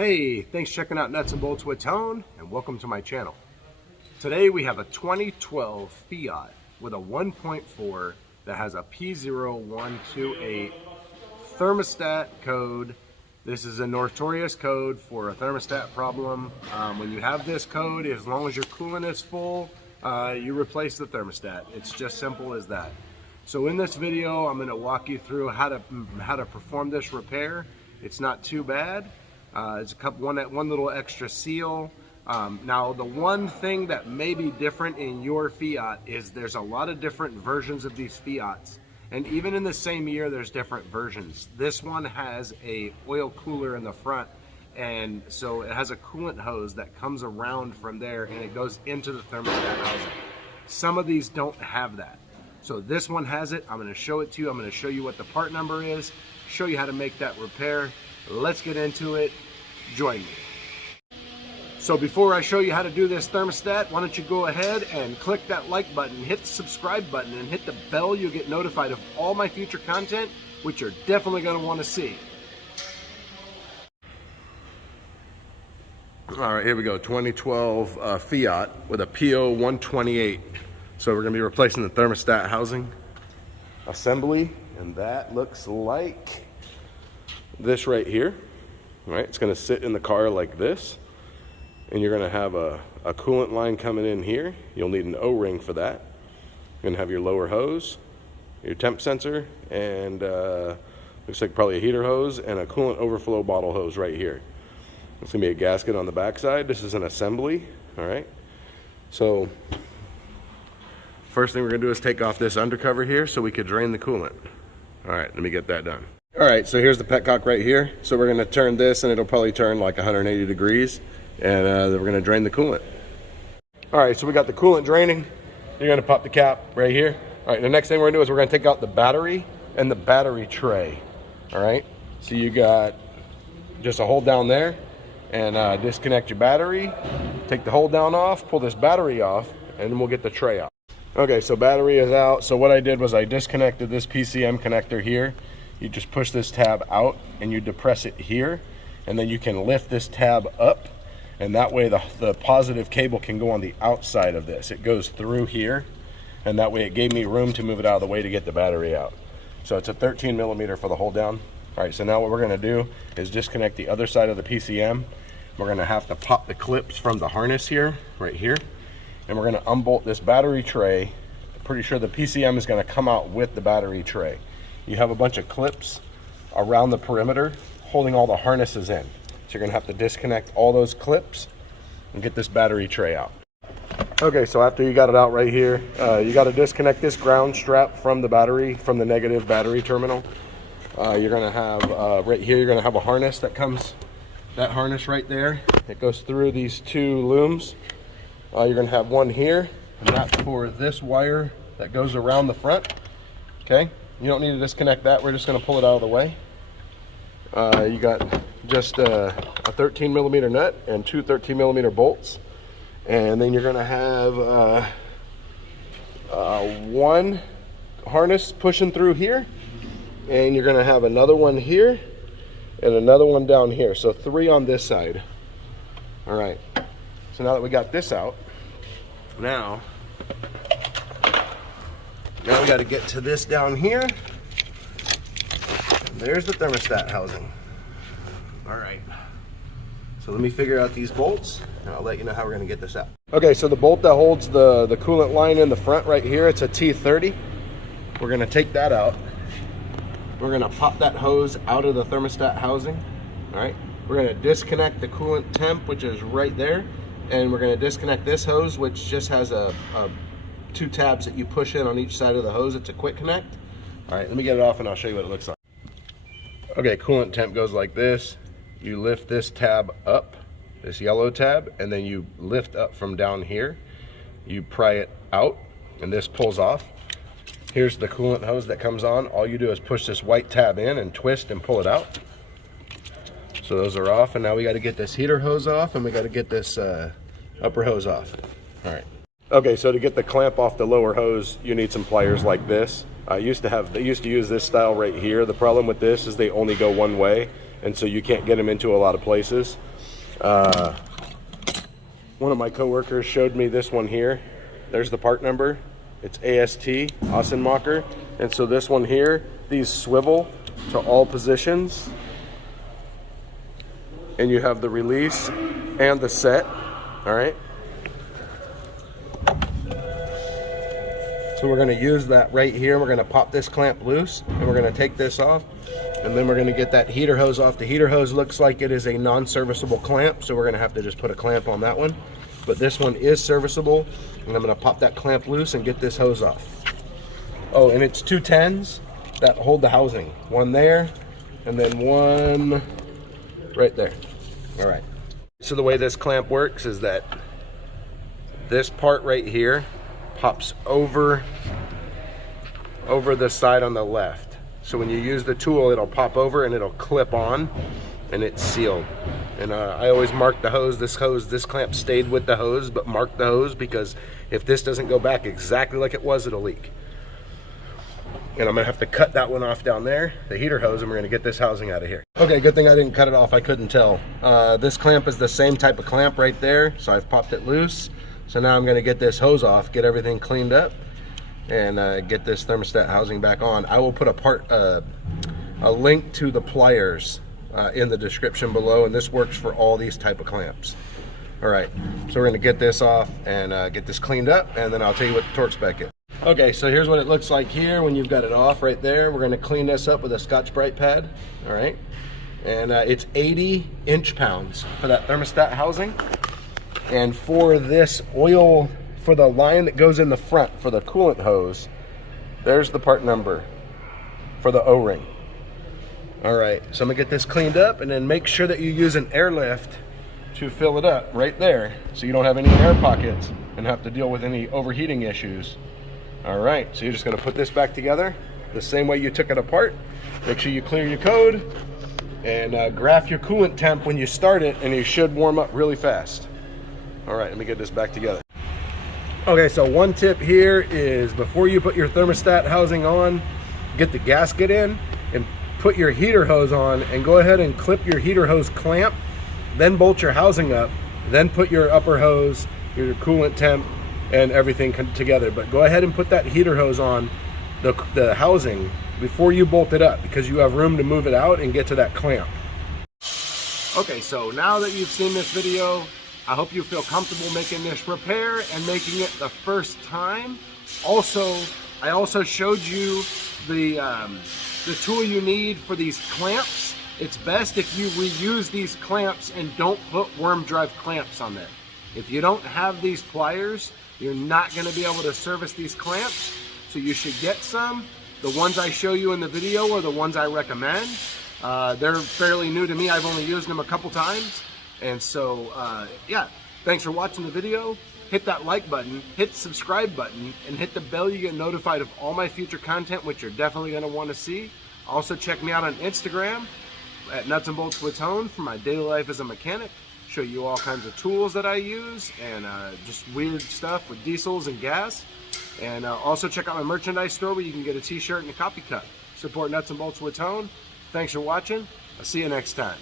Hey, thanks for checking out Nuts and Bolts with Tone, and welcome to my channel. Today we have a 2012 Fiat with a 1.4 that has a P0128 thermostat code. This is a notorious code for a thermostat problem. When you have this code, as long as your coolant is full, you replace the thermostat. It's just simple as that. So in this video, I'm going to walk you through how to perform this repair. It's not too bad. It's one little extra seal. Now the one thing that may be different in your Fiat is there's a lot of different versions of these Fiats, and even in the same year there's different versions. This one has a oil cooler in the front, and so it has a coolant hose that comes around from there and it goes into the thermostat housing. Some of these don't have that. So this one has it. I'm going to show it to you. I'm going to show you what the part number is, show you how to make that repair. Let's get into it. Join me. So before I show you how to do this thermostat, why don't you go ahead and click that like button, hit the subscribe button, and hit the bell. You'll get notified of all my future content, which you're definitely going to want to see. All right, here we go. 2012 Fiat with a P0128. So we're going to be replacing the thermostat housing assembly, and that looks like this right here. All right, it's going to sit in the car like this, and you're going to have a coolant line coming in here. You'll need an O-ring for that. You're going to have your lower hose, your temp sensor, and looks like probably a heater hose and a coolant overflow bottle hose right here. It's going to be a gasket on the back side. This is an assembly. All right, so first thing we're going to do is take off this undercover here so we could drain the coolant. All right, let me get that done. All right, so here's the petcock right here. So we're going to turn this, and it'll probably turn like 180 degrees, and then we're going to drain the coolant. All right, so we got the coolant draining. You're going to pop the cap right here. All right, the next thing we're going to do is we're going to take out the battery and the battery tray. All right, so you got just a hold down there, and disconnect your battery, take the hold down off, pull this battery off, and then we'll get the tray out. Okay, so battery is out. So what I did was I disconnected this PCM connector here. You just push this tab out and you depress it here, and then you can lift this tab up, and that way the positive cable can go on the outside of this. It goes through here, and that way it gave me room to move it out of the way to get the battery out. So it's a 13 millimeter for the hold down. All right, so now what we're going to do is disconnect the other side of the PCM. We're going to have to pop the clips from the harness here, right here, and we're going to unbolt this battery tray. I'm pretty sure the PCM is going to come out with the battery tray. You have a bunch of clips around the perimeter holding all the harnesses in. So you're going to have to disconnect all those clips and get this battery tray out. Okay, so after you got it out right here, you got to disconnect this ground strap from the battery, from the negative battery terminal. You're going to have, right here, you're going to have a harness that comes, that harness right there. It goes through these two looms. You're going to have one here, and that's for this wire that goes around the front. Okay. You don't need to disconnect that. We're just going to pull it out of the way. You got just a 13 millimeter nut and two 13 millimeter bolts. And then you're going to have one harness pushing through here. And you're going to have another one here and another one down here. So 3 on this side. All right. So now that we got this out, now we got to get to this down here. There's the thermostat housing. All right. So let me figure out these bolts, and I'll let you know how we're going to get this out. Okay, so the bolt that holds the coolant line in the front right here, it's a T30. We're going to take that out. We're going to pop that hose out of the thermostat housing. All right. We're going to disconnect the coolant temp, which is right there, and we're going to disconnect this hose, which just has two tabs that you push in on each side of the hose. It's a quick connect. All right, let me get it off and I'll show you what it looks like. Okay, coolant temp goes like this. You lift this tab up, this yellow tab, and then you lift up from down here. You pry it out, and this pulls off. Here's the coolant hose that comes on. All you do is push this white tab in and twist and pull it out. So those are off, and now we got to get this heater hose off, and we got to get this upper hose off. All right. Okay, so to get the clamp off the lower hose, you need some pliers like this. They used to use this style right here. The problem with this is they only go one way, and so you can't get them into a lot of places. One of my coworkers showed me this one here. There's the part number. It's AST, Außenmacher. And so this one here, these swivel to all positions. And you have the release and the set, all right? So we're gonna use that right here. We're gonna pop this clamp loose and we're gonna take this off. And then we're gonna get that heater hose off. The heater hose looks like it is a non-serviceable clamp, so we're gonna have to just put a clamp on that one. But this one is serviceable, and I'm gonna pop that clamp loose and get this hose off. Oh, and it's 2 10s that hold the housing. One there, and then one right there. All right. So the way this clamp works is that this part right here pops over the side on the left. So when you use the tool, it'll pop over and it'll clip on, and it's sealed. And I always mark the hose. This clamp stayed with the hose, but mark the hose, because if this doesn't go back exactly like it was, it'll leak. And I'm gonna have to cut that one off down there, the heater hose, and we're gonna get this housing out of here. Okay, good thing I didn't cut it off, I couldn't tell. This clamp is the same type of clamp right there, so I've popped it loose. So now I'm gonna get this hose off, get everything cleaned up, and get this thermostat housing back on. I will put a link to the pliers in the description below, and this works for all these type of clamps. All right, so we're gonna get this off and get this cleaned up, and then I'll tell you what the torque spec is. Okay, so here's what it looks like here when you've got it off right there. We're gonna clean this up with a Scotch-Brite pad, all right? And it's 80 inch-pounds for that thermostat housing. And for this oil, for the line that goes in the front for the coolant hose, there's the part number for the O-ring. All right, so I'm gonna get this cleaned up, and then make sure that you use an airlift to fill it up right there, so you don't have any air pockets and have to deal with any overheating issues. All right, so you're just gonna put this back together the same way you took it apart. Make sure you clear your code and graph your coolant temp when you start it, and you should warm up really fast. All right, let me get this back together. Okay, so one tip here is before you put your thermostat housing on, get the gasket in and put your heater hose on, and go ahead and clip your heater hose clamp, then bolt your housing up, then put your upper hose, your coolant temp, and everything together. But go ahead and put that heater hose on the housing before you bolt it up, because you have room to move it out and get to that clamp. Okay, so now that you've seen this video, I hope you feel comfortable making this repair and making it the first time. Also, I also showed you the tool you need for these clamps. It's best if you reuse these clamps and don't put worm drive clamps on there. If you don't have these pliers, you're not going to be able to service these clamps. So you should get some. The ones I show you in the video are the ones I recommend. They're fairly new to me. I've only used them a couple times. And so, yeah, thanks for watching the video. Hit that like button, hit the subscribe button, and hit the bell. You get notified of all my future content, which you're definitely going to want to see. Also, check me out on Instagram at Nuts and Bolts with Tone for my daily life as a mechanic. Show you all kinds of tools that I use and just weird stuff with diesels and gas. And also check out my merchandise store where you can get a t-shirt and a coffee cup. Support Nuts and Bolts with Tone. Thanks for watching. I'll see you next time.